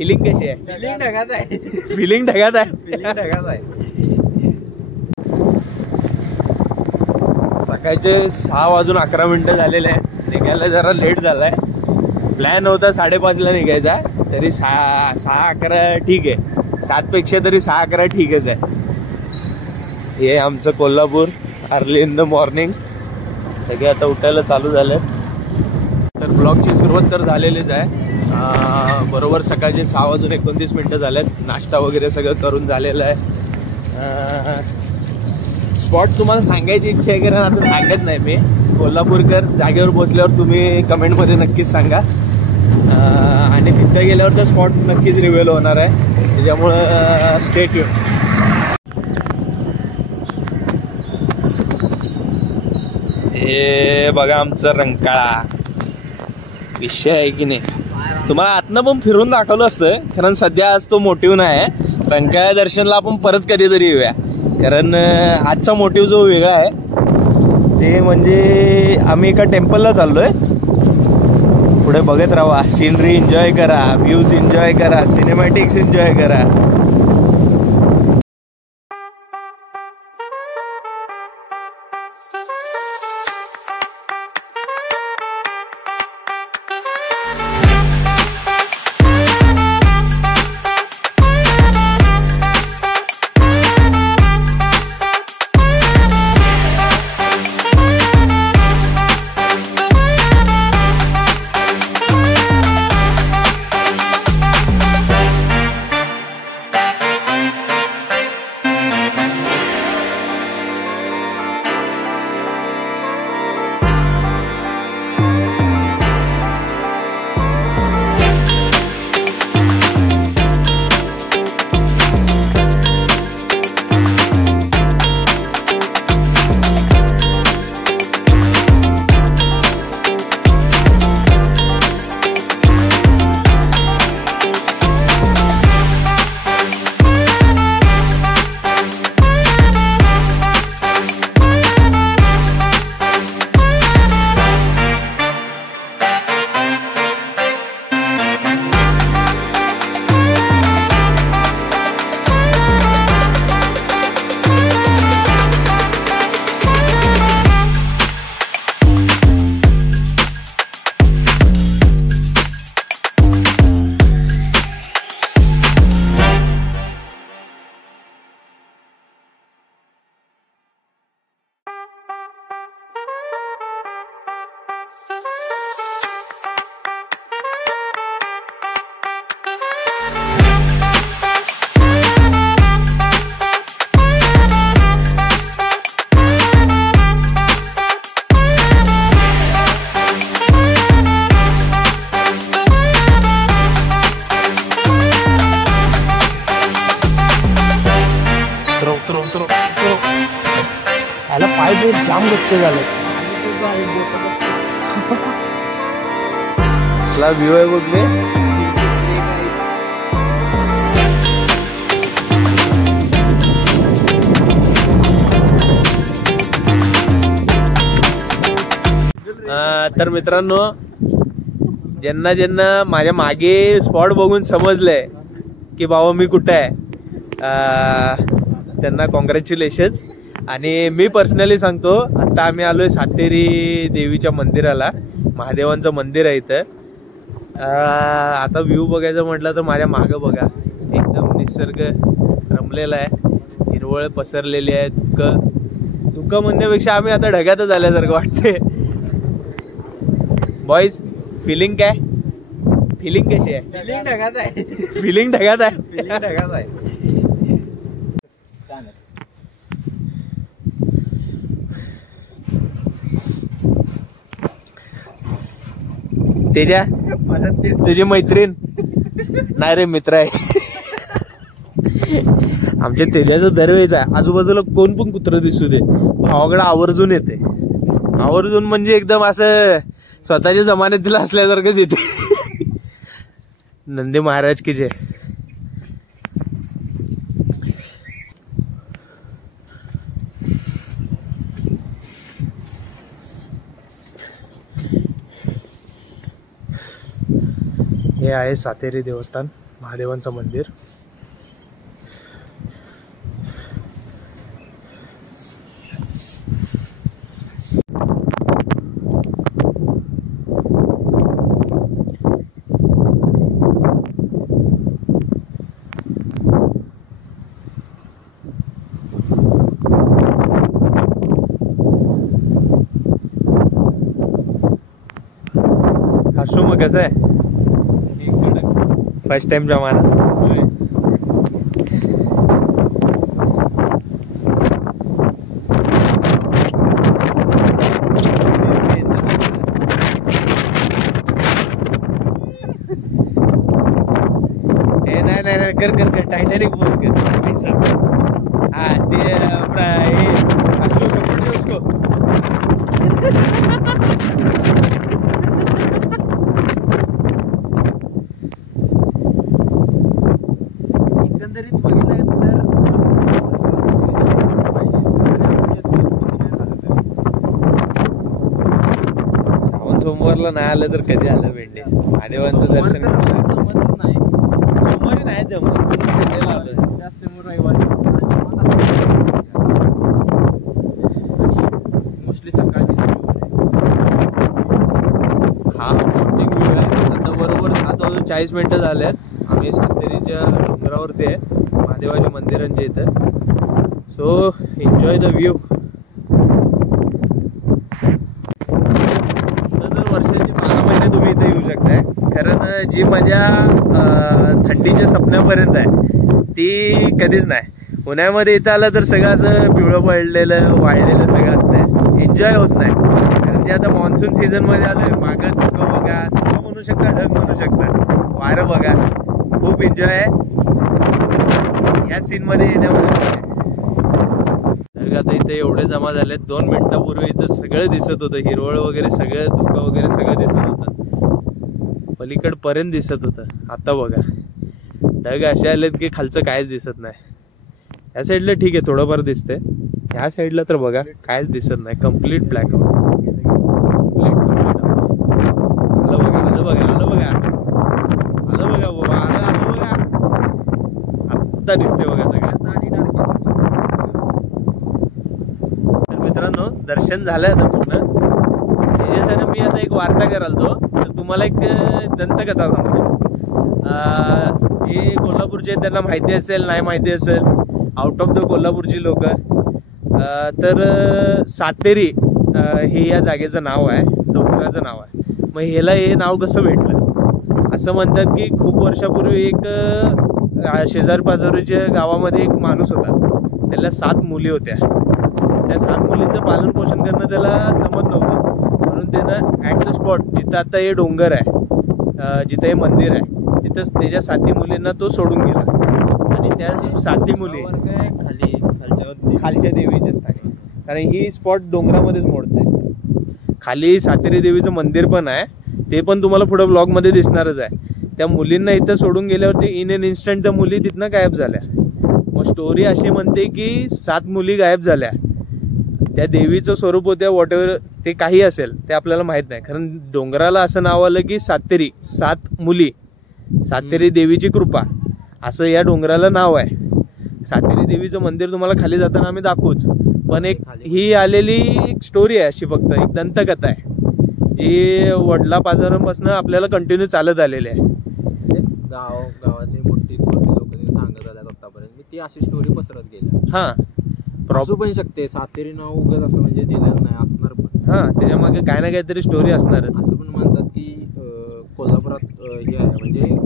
Feeling कशी आहे? Feeling ढगात आहे. फिलिंग ढगात आहे. फिलिंग ढगात आहे. सकाळचे 6:11 झालेले आहे. निघायला जरा लेट झालाय. प्लॅन होता 5:30ला निघायचा, तरी 6:11 ठीक आहे. 7 पेक्षा तरी 6:11 ठीकच आहे. हे आमचं Kolhapur early in the morning. सगळे आता उठायला चालू झाले. तर ब्लॉगची सुरुवात तर झालेलीच आहे. बरोबर सकाळचे 6:29 झालेत. नाश्ता वगैरे सगळं करून झालेलं आहे. स्पॉट तुम्हाला सांगायची इच्छा आहे, कारण आता सांगत नाही मी. कोल्हापूरकर जागेवर पोहोचल्यावर तुम्ही कमेंटमध्ये नक्कीच सांगा. आणि तिथे गेल्यावर तर स्पॉट नक्कीच रिव्हील होणार आहे, त्याच्यामुळं स्टे ट्यून. हे बघा आमचं रंकाळा. विषय आहे की नाही. तुम्हाला आतनं पण फिरून दाखवलं असतं, कारण सध्या आज तो मोटिव्ह नाही आहे. रंकाळा दर्शनला आपण परत कधीतरी येऊया, कारण आजचा मोटिव्ह जो वेगळा आहे ते म्हणजे आम्ही एका टेम्पलला चाललोय. पुढे बघत राहा, सीनरी एन्जॉय करा, व्ह्यूज एन्जॉय करा, सिनेमॅटिक्स एन्जॉय करा. याला पाय बहुत जाम गच्चे झाले. व्ह्यू आहे बघ रे. तर मित्रांनो, ज्यांना ज्यांना माझ्या मागे स्पॉट बघून समजलंय की बाबा मी कुठे आहे, त्यांना कॉंग्रॅच्युलेशन्स. आणि मी पर्सनली सांगतो, आता आम्ही आलोय सातेरी देवीच्या मंदिराला. महादेवांचं मंदिर आहे इथं. आता व्ह्यू बघायचं म्हटलं तर माझ्या मागं बघा, एकदम निसर्ग रमलेला आहे, हिरवळ पसरलेली आहे. धुकं म्हणण्यापेक्षा आम्ही आता ढगातच आल्यासारखं वाटते. बॉईज, फिलिंग काय? फिलिंग कशी आहे? फिलिंग ढगात आहे. फिलिंग ढगात आहे. फिलिंग ढगात आहे. तेजा, तुझी मैत्रीण नाही रे, मित्र आहे. आमच्या तेजाचं दरवेळेच आहे. आजूबाजूला कोण पण कुत्रं दिसू दे, भावाकडे आवर्जून येते. आवर्जून म्हणजे एकदम असं स्वतःच्या जमान्यातील असल्यासारखंच येते. नंदी महाराज की जय. हे आहे सातेरी देवस्थान. महादेवांचं मंदिर. हर्षू मग कसं आहे? फर्स्ट टाइम जमाना. नाही कर कर कर टाइटॅनिक पोज कर ऐसा. हाँ ते सपोर्ट उसको. एकंदरीत बघितल्यानंतर श्रावण सोमवारला नाही आलं तर कधी आलं भेंडे. महादेवांचं दर्शन नाही सोमवारी नाही जमत. संडेला आलं जास्त रविवारी मोस्टली सकाळची. हा मॉर्निंग व्ह्यू आहे. आता बरोबर 7:40 झाल्यात. आम्ही सातेरीच्या डोंगरावरती आहे महादेवाच्या मंदिरांच्या इथं. So enjoy the view. तर वर्षाचे 12 महिने तुम्ही इथे येऊ शकताय. कारण जी मजा थंडीच्या सपन्यापर्यंत आहे ती कधीच नाही. उन्हाळ्यामध्ये इथं आलं तर सगळं असं पिवळं पडलेलं वाळलेलं सगळं असतं. एन्जॉय होत नाही. कारण जे आता मान्सून सीझन मध्ये आलोय मागं धुकं बघा, धुकं म्हणू शकता, ढग म्हणू शकता, वारं बघा. खूप एन्जॉय आहे या सीन मध्ये येण्यामध्ये. तर आता इथे एवढे जमा झाले. 2 मिनिटापूर्वी इथं सगळं दिसत होतं. हिरवळ वगैरे सगळं, धुकं वगैरे सगळं दिसत होतं. पलीकड पर्यंत दिसत होतं. आता बघा ढग असे आलेत की खालचं कायच दिसत नाही. या साईडला ठीक आहे थोडंफार दिसतंय. ह्या साईडला तर बघा कायच दिसत नाही. Complete blackout. आलं बघा आलं बघा आलं बघा आलं बघा बाबा आलं आलं बघा. आत्ता दिसते बघा सगळं. तर मित्रांनो दर्शन झालं आता पूर्ण. त्याच्यासाठी मी आता एक वार्ता करायला तर तुम्हाला एक दंतकथा सांगतो. जे कोल्हापूरचे त्यांना माहिती असेल नाही माहिती असेल आउट ऑफ द कोल्हापूरची लोक तर सातेरी हे या जागेचं नाव आहे. डोंगराचं नाव आहे. मग ह्याला हे नाव कसं भेटलं असं म्हणतात की खूप वर्षापूर्वी एक शेजारी पाजारीच्या गावामध्ये एक माणूस होता. त्याला 7 मुली होत्या. त्या 7 मुलींचं पालन पोषण करणं त्याला जमत नव्हतं. म्हणून त्यानं ॲट द स्पॉट जिथं आता हे डोंगर आहे जिथं हे मंदिर आहे तिथंच त्याच्या 7 मुलींना तो सोडून गेला. आणि त्या 7 मुली खालच्या देवीच्या स्थानी. कारण ही स्पॉट डोंगरामध्येच मोडते. खाली सातेरी देवीचं मंदिर पण आहे. ते पण तुम्हाला पुढे ब्लॉगमध्ये दिसणारच आहे. त्या मुलींना इथं सोडून गेल्यावरती इन एन इन्स्टंट त्या मुली तिथनं गायब झाल्या. मग स्टोरी अशी म्हणते की 7 मुली गायब झाल्या. त्या देवीचं स्वरूप होत्या वॉट एव्हर ते काही असेल ते आपल्याला माहित नाही. कारण डोंगराला असं नाव आलं की सातेरी 7 मुली सातेरी देवीची कृपा असं या डोंगराला नाव आहे. सातेरी देवीचं मंदिर तुम्हाला खाली जाताना आम्ही दाखवूच. पण एक ही आलेली एक स्टोरी आहे अशी फक्त एक दंतकथा आहे जी वडला पाजारांपासून आपल्याला कंटिन्यू चालत आलेली आहे. गावातली मोठी लोक सांगत आल्यात आतापर्यंत ती अशी स्टोरी पसरत गेली. हा असू पण शकते. सातेरी नाव उगाच असं म्हणजे दिलेलं नाही असणार पण. हा त्याच्या मागे काय ना काहीतरी स्टोरी असणारच. असं पण म्हणतात की कोल्हापुरात हे आहे म्हणजे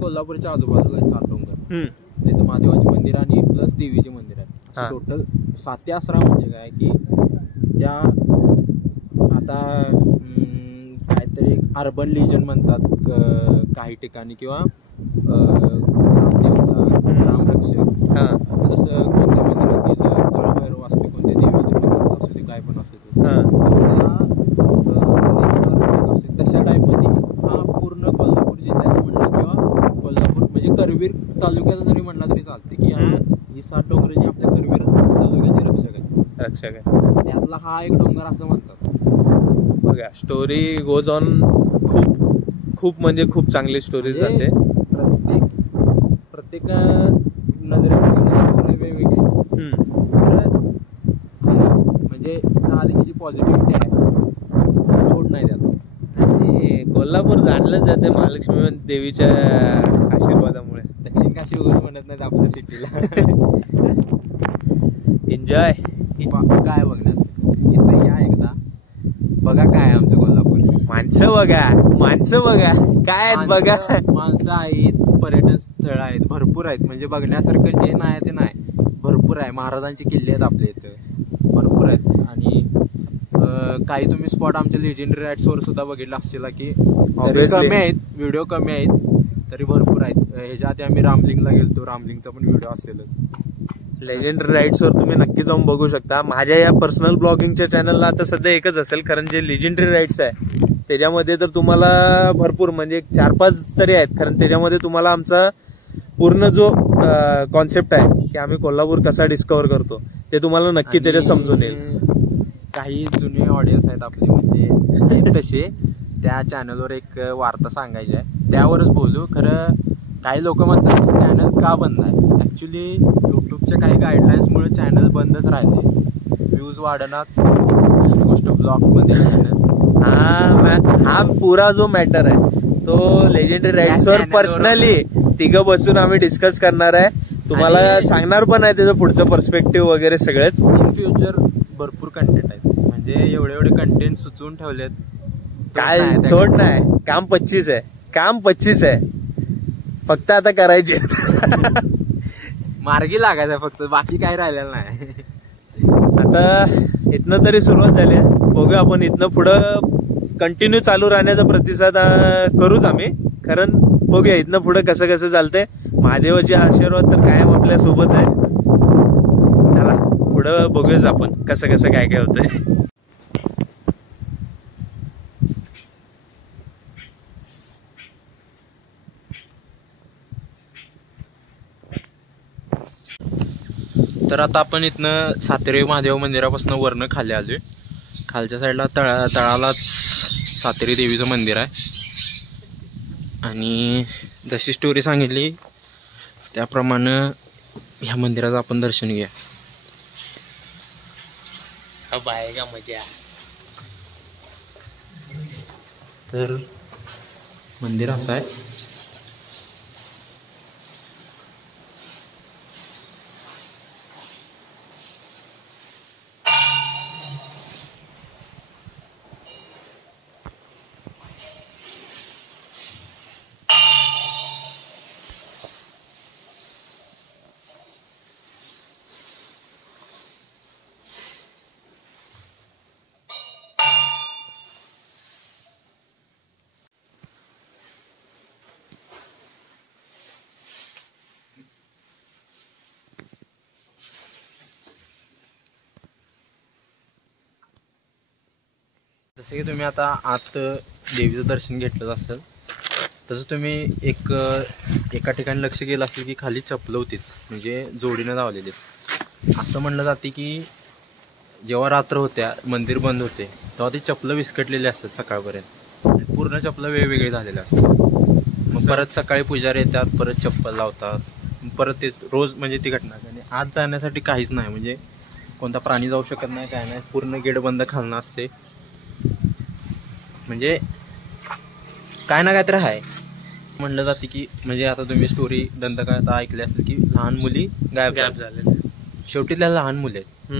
कोल्हापूरच्या आजूबाजूला आहेत 7 डोंगर. तिथं महादेवाचे मंदिर आणि प्लस देवीचे मंदिर आहे. टोटल 7 आसरा म्हणजे काय की त्या आता काहीतरी अर्बन लिजन म्हणतात काही ठिकाणी किंवा ग्रामरक्षक जसं कोणत्या मंदिरात गेलं तळभैरव असते कोणत्या देवीचे मंदिरात असू दे काय पण असू दे तशा टाईपमध्ये हा पूर्ण कोल्हापूर जिल्ह्याचा म्हणलं किंवा कोल्हापूर म्हणजे करवीर तालुक्याचा जरी म्हणला तरी चालते की ही 7 डोंगर जी आपल्या करवीर तालुक्याचे रक्षक आहे त्यातला हा एक डोंगर असं म्हणतात. बघा स्टोरी गोज ऑन, खूप म्हणजे खूप चांगली स्टोरी जाते. प्रत्येक नजरेने वेगवेगळी म्हणजे इथं आली की जी पॉझिटिव्हिटी आहे तोड नाही त्यात. आणि कोल्हापूर जाणलंच जाते महालक्ष्मी देवीच्या आशीर्वादामुळे. दक्षिण काशी वगैरे म्हणत नाहीत आपल्या सिटीला. एन्जॉय काय बघण्यात इथं या एकदा बघा काय आहे आमचं कोल्हापूर. माणसं बघा काय आहेत बघा. माणसं आहेत, पर्यटन स्थळ आहेत, भरपूर आहेत. म्हणजे बघण्यासारखं जे नाही ते नाही, भरपूर आहे. महाराजांचे किल्ले आहेत आपल्या इथं भरपूर आहेत. आणि काही तुम्ही स्पॉट आमच्या लेजेंडरी राईड्सवर सुद्धा बघितलं असतील की कमी आहेत, व्हिडिओ कमी आहेत तरी भरपूर आहेत. ह्याच्या आधी आम्ही रामलिंगला गेलतो, रामलिंगचा पण व्हिडिओ असेलच. लेजेंडरी राईड्सवर तुम्ही नक्की जाऊन बघू शकता. माझ्या या पर्सनल ब्लॉगिंगच्या चॅनलला आता सध्या एकच असेल, कारण जे लेजेंडरी राईड्स आहे त्याच्यामध्ये तर तुम्हाला भरपूर म्हणजे 4-5 तरी आहेत. कारण त्याच्यामध्ये तुम्हाला आमचा पूर्ण जो कॉन्सेप्ट आहे की आम्ही कोल्हापूर कसा डिस्कवर करतो ते तुम्हाला नक्की त्याच्यात समजून येईल. काही जुने ऑडियन्स आहेत आपले म्हणजे तसे, त्या चॅनलवर एक वार्ता सांगायची आहे, त्यावरच बोलू. खरं काही लोक म्हणतात की चॅनल का बंद आहे. ॲक्च्युली यूट्यूबच्या काही गाईडलाईन्समुळे चॅनल बंदच राहिले, व्ह्यूज वाढणार. दुसरी गोष्ट ब्लॉगमध्ये हा पुरा जो मॅटर आहे तो लेजेंडरी राईड्सवर पर्सनली तिघं बसून आम्ही डिस्कस करणार आहे. तुम्हाला सांगणार पण आहे त्याचं पुढचं पर्स्पेक्टिव्ह वगैरे सगळंच. इन फ्युचर भरपूर कंटेंट आहेत, म्हणजे एवढे कंटेंट सुचवून ठेवलेत. काय थोड नाही, काम 25 आहे फक्त आता करायचे. मार्गी लागायचं फक्त, बाकी काही राहिलेलं नाही. आता इथनं तरी सुरुवात झाली आहे, बघूया आपण इथनं पुढं कंटिन्यू चालू राहण्याचा प्रतिसाद करूच आम्ही. कारण बघूया इथनं पुढं कसं चालतंय. महादेवाचे आशीर्वाद तर कायम आपल्या सोबत आहे. चला पुढं बघूयाच आपण कसं काय होतंय. तर आता आपण इथनं सातेरी महादेव मंदिरापासून वरनं खाली आलोय. खालच्या साईडला तळालाच सातेरी देवीचं मंदिर आहे. आणि जशी स्टोरी सांगितली त्याप्रमाणे ह्या मंदिराचं आपण दर्शन घ्या. का मजा. तर मंदिर असं आहे. जसं की तुम्ही आता आत देवीचं दर्शन घेतलं असेल तसं तुम्ही एका ठिकाणी लक्ष केलं असेल की खाली चपलं होती, म्हणजे जोडीनं लावलेली. असं म्हणलं जाते की जेव्हा रात्र होत्या मंदिर बंद होते तेव्हा ती चपलं विस्कटलेली असतात सकाळपर्यंत. पूर्ण चपलं वेगवेगळे झालेले असतात. मग परत सकाळी पुजारी येतात, परत चप्पल लावतात, परत तेच रोज म्हणजे ती घटना. आणि आत जाण्यासाठी काहीच नाही, म्हणजे कोणता प्राणी जाऊ शकत नाही, काय नाही. पूर्ण गेट बंद खालनं असते. म्हणजे काय ना काय तर आहे. म्हणलं जाते की म्हणजे आता तुम्ही स्टोरी दंतकथा ऐकली असेल की लहान मुली गायब झाले. शेवटी त्या लहान मुली आहेत.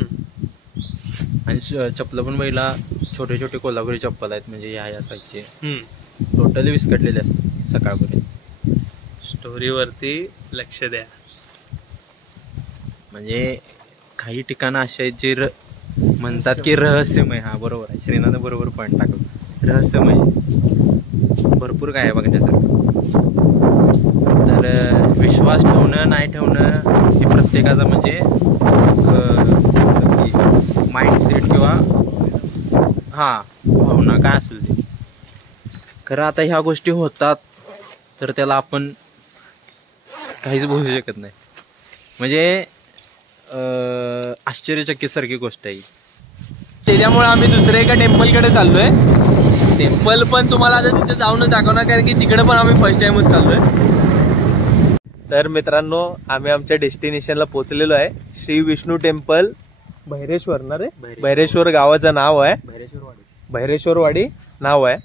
आणि चप्पल पण पहिला छोटे छोटे कोल्हापुरी चप्पल आहेत, म्हणजे या साईजचे टोटली विस्कटलेले असतात सकाळपर्यंत. स्टोरीवरती लक्ष द्या. म्हणजे काही ठिकाणं अशी आहेत जे म्हणतात की रहस्यमय. हा बरोबर आहे, श्रीनाथनं बरोबर पॉईंट टाकलं. रहस्यमय भरपूर काय आहे बघण्यासारखं. तर विश्वास ठेवणं नाही ठेवणं हे प्रत्येकाचा म्हणजे माइंडसेट किंवा भावना काय असेल ते. खरं आता ह्या गोष्टी होतात तर त्याला आपण काहीच बोलू शकत नाही. म्हणजे आश्चर्यचकित सारखी गोष्ट आहे. त्याच्यामुळे आम्ही दुसऱ्या एका टेम्पलकडे चाललोय. टेम्पल पण तुम्हाला आता तिथे जाऊनच दाखवणार, कारण की तिकडे पण आम्ही फर्स्ट टाइमच चाललोय. तर मित्रांनो, आम्ही आमच्या डेस्टिनेशनला पोहोचलेलो आहे. श्री विष्णू टेम्पल भैरेश्वर ना रे, भैरेश्वर गावाचं नाव आहे. भैरेश्वरवाडी नाव आहे.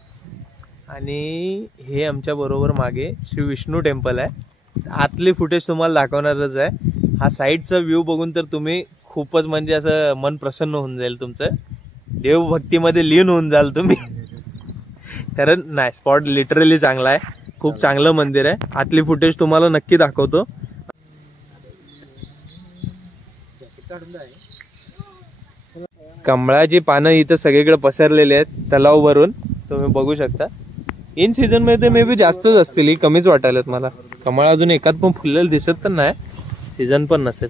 आणि हे आमच्या बरोबर मागे श्री विष्णू टेम्पल आहे. आतली फुटेज तुम्हाला दाखवणारच आहे. हा साईडचा व्ह्यू बघून तर तुम्ही खूपच म्हणजे असं मन प्रसन्न होऊन जाईल तुमचं. देवभक्तीमध्ये लीन होऊन जाल तुम्ही. कारण नाही, स्पॉट लिटरली चांगला आहे. खूप चांगलं मंदिर आहे. आतली फुटेज तुम्हाला नक्की दाखवतो. कमळाची पानं इथं सगळीकडे पसरलेली आहेत तलाव भरून, तुम्ही बघू शकता. इन सीझन मध्ये मे बी जास्तच असतील, कमीच वाटायलेत मला. कमळ अजून एकात पण फुललेलं दिसत पण नाही, सीझन पण नसेल.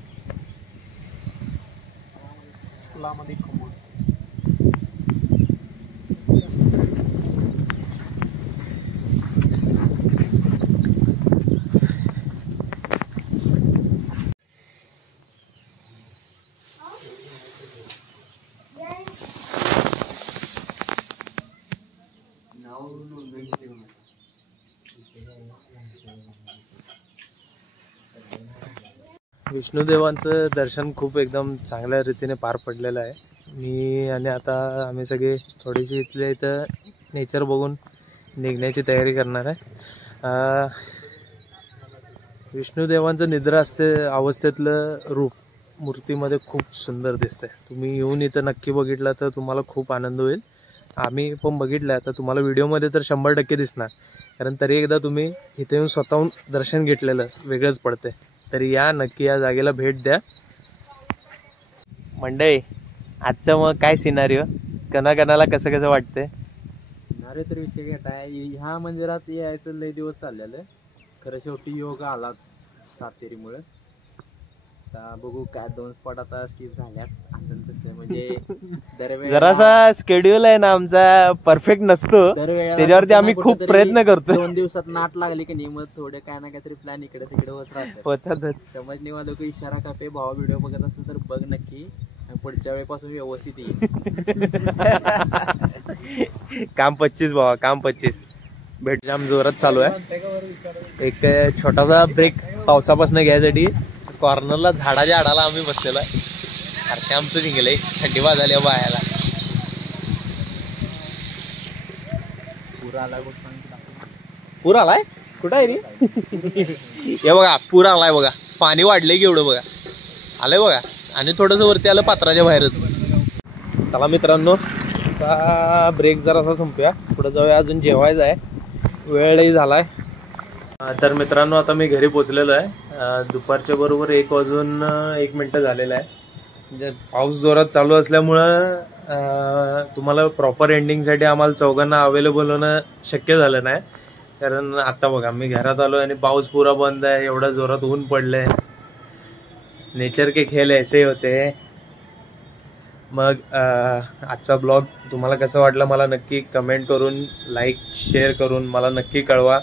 विष्णुदेवांचं दर्शन खूप एकदम चांगल्या रीतीने पार पडलेलं आहे. मी आणि आता आम्ही सगळे थोडीशी इथल्या इथं नेचर बघून निघण्याची तयारी करणार आहे. विष्णुदेवांचं निद्रा अवस्थेतलं रूप मूर्तीमध्ये खूप सुंदर दिसतंय. तुम्ही येऊन इथं नक्की बघितलं तर तुम्हाला खूप आनंद होईल. आम्ही पण बघितलं, आता तुम्हाला व्हिडिओमध्ये तर 100% दिसणार, कारण तरी एकदा तुम्ही इथे येऊन स्वतःहून दर्शन घेतलेलं वेगळंच पडतंय. तरी या नक्की, या जागेला भेट द्या. मंडळी, आजचं मग काय सिनारिओ, कणाकणाला कसं कसं वाटतंय? सिनारिओ तर विषय घेत आहे. ह्या मंदिरात यायचं लय दिवस चाललेलं, खरं शेवटी योग आलाच सातेरीमुळे. आता बघू काय 2 स्पॉट आता स्किप झाल्यात असेल तसं. म्हणजे जरासा स्केड्यूल आहे ना आमचा परफेक्ट नसतो, त्याच्यावरती आम्ही खूप प्रयत्न करतो. 2 दिवसात नाट लागली की नाही, मग थोडे काय ना काहीतरी प्लॅन इकडे तिकडे होतात. समज निवा लोक इशारा करते, भावा व्हिडिओ बघत असेल तर बघ नक्की, पुढच्या वेळेपासून व्यवस्थित येईल. काम 25 भावा, काम 25. भेट जाम जोरात चालू आहे. एक छोटासा ब्रेक पावसापासून घ्यायसाठी कॉर्नरला झाडाच्या आडाला आम्ही बसलेलो आहे. अरे आमचं निघेलंय, थंडी वाजाली बायाला. पूर आलाय? कुठं आहे रे? हे बघा, पूर आलाय बघा. पाणी वाढलंय की एवढं बघा, आलंय बघा. आणि थोडंसं वरती आलं पात्राच्या बाहेरच. चला मित्रांनो, आता ब्रेक जरासा संपूया, पुढे जाऊया. अजून जेवायचं आहे, वेळही झालाय. तर मित्रांनो, आता मी घरी पोचलेलो आहे. दुपारच्या बरोबर 1:01 झालेलं आहे. म्हणजे पाऊस जोरात चालू असल्यामुळं तुम्हाला प्रॉपर एंडिंगसाठी आम्हाला चौघांना अवेलेबल होणं शक्य झालं नाही. कारण आता बघा, मी घरात आलो आणि पाऊस पुरा बंद आहे. एवढा जोरात ऊन पडलंय. नेचर के खेळ ऐसे होते. मग आजचा ब्लॉग तुम्हाला कसं वाटलं मला नक्की कमेंट करून, लाईक शेअर करून मला नक्की कळवा.